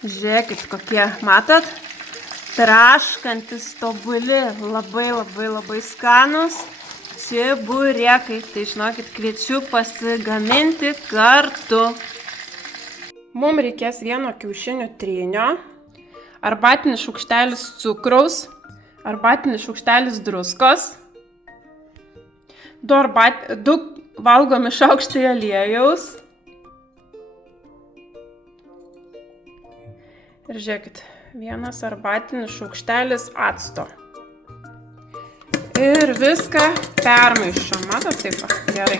Žiūrėkit, kokie, matot, traškantis tobuli, labai skanus čiburėkai. Tai žinokit, kviečiu pasigaminti kartu. Mums reikės 1 kiaušinių trynio, arbatinis šaukštelis cukraus, arbatinis šaukštelis druskos, 2 valgomi šaukštai aliejaus. Ir žiūrėkit, 1 arbatinis šaukštelis acto. Ir viską permaišom. Matot, taip, gerai.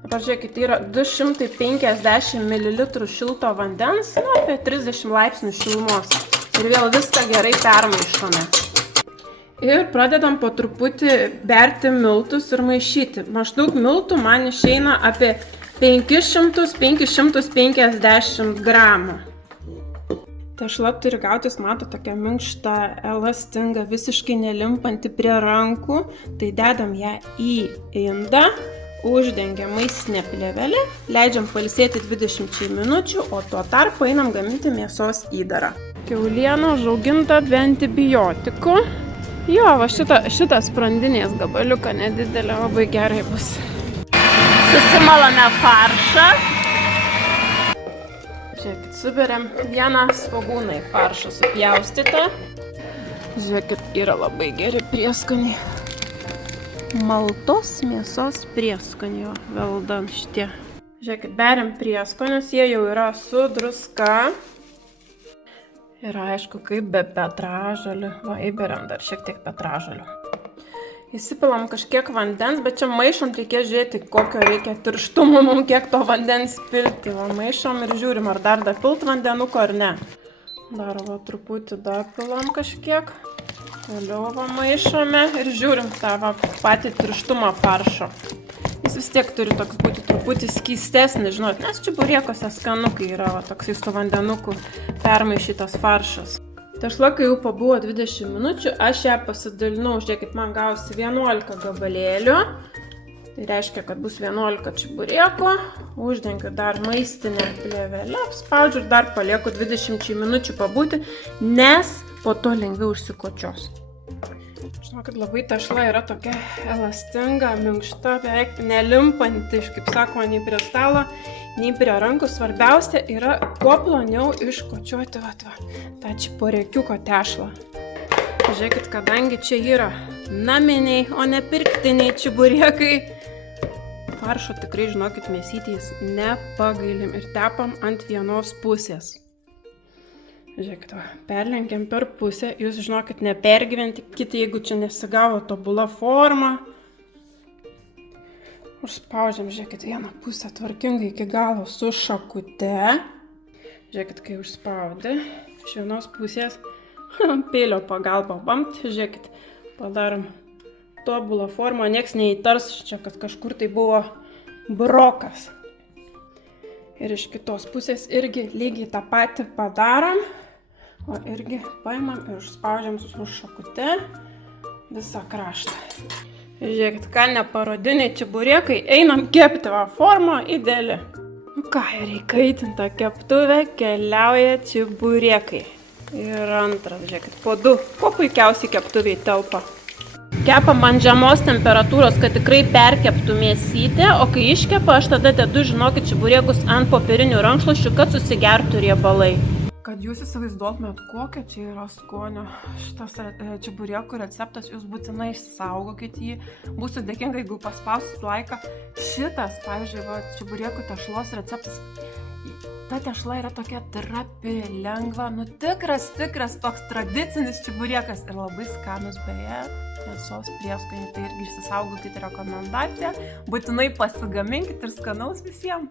Dabar žiūrėkit, yra 250 ml šilto vandens, apie 30 laipsnių šilumos. Ir vėl viską gerai permaišome. Ir pradedam po truputį berti miltus ir maišyti. Maždaug miltų man išeina apie 500–550 gramų. Tešla turi gautis, mato, tokia minkšta, elastinga, visiškai nelimpanti prie rankų. Tai dedam ją į indą, uždengiam maistinę plėvelę, leidžiam pailsėti 20 minučių, o tuo tarpu einam gaminti mėsos įdarą. Kiauliena užauginta be antibiotikų. Jo, va šitą sprandinės gabaliuką nedidelę labai gerai bus. Susimalame faršą. Žiūrėkit, suberiam 1 svogūną į faršą supjaustytą. Žiūrėkit, yra labai geri prieskoniai. Maltos mėsos prieskoniai, veldan šitie. Žiūrėkit, beriam prieskonius, jie jau yra su druska. Ir aišku, kaip be petražolių. Va, įberiam dar šiek tiek petražolių. Įsipilam kažkiek vandens, bet čia maišant reikės žiūrėti, kokio reikia tirštumo, mums kiek to vandens pilti. Va, maišom ir žiūrim, ar dar dapilt vandenuko ar ne. Dar va, truputį dapilam kažkiek. Vėliau va, maišome ir žiūrim tą va, patį tirštumą faršo. Jis vis tiek turi toks būti truputį skystesnis, žinot, nes čiburėkose skanu, kai yra va, toksai su vandenuku permaišytas faršas. Tešla, kai jau pabuvo 20 minučių, aš ją pasidalinau, žiūrėkit, man gausi 11 gabalėlių. Tai reiškia, kad bus 11 čiburėko. Uždengiu dar maistinę plėvelę, spaudžiu ir dar palieku 20 minučių pabūti, nes po to lengviau užsikočios. Žinokit, labai tešla yra tokia elastinga, minkšta, beveik nelimpanti, kaip sakoma, nei prie stalo, nei prie rankų. Svarbiausia yra kuo ploniau iškočiuoti tą čiburėkiuko tešlą. Žiūrėkit, kadangi čia yra naminiai, o ne pirktiniai čiburėkai, faršo tikrai, žinokit, mėsytės nepagailim ir tepam ant vienos pusės. Žiūrėkit, va, perlenkiam per pusę, jūs žinokit, nepergyvenkit, jeigu čia nesigavo tobula forma. Užspaudžiam, žiūrėkit, vieną pusę tvarkingai iki galo su šakute. Žiūrėkit, kai užspaudė, iš vienos pusės peilio pagalba bamt, žiūrėkit, padarom tobulą formą, nieks neįtars čia, kad kažkur tai buvo brokas. Ir iš kitos pusės irgi lygiai tą patį padarom. O irgi paimam ir užspaudžiam su šakute visą kraštą. Ir žiūrėkit, ką neparodiniai čiburėkai, einam kepti, va, forma ideali. Nu ką, ir įkaitinta keptuvė keliauja čiburėkai. Ir antras, žiūrėkit, po 2, kuo puikiausiai keptuviai telpa. Kepam ant žemos temperatūros, kad tikrai perkeptų mėsytę, o kai iškepa, aš tada dedu, žinokit, čiburėkus ant popierinių rankšluosčių, kad susigertų riebalai. Kad jūs įsivaizduotumėt, kokia čia yra skonio šitas čiburėkų receptas, jūs būtinai išsaugokit jį. Būsiu dėkinga, jeigu paspausit laiką. Šitas, pavyzdžiui, va, čiburėkų tešlos receptas, ta tešla yra tokia trapi, lengva, nu tikras toks tradicinis čiburėkas ir labai skanus, beje, mėsos prieskoniai, tai irgi išsisaugokit rekomendaciją. Būtinai pasigaminkit ir skanaus visiems.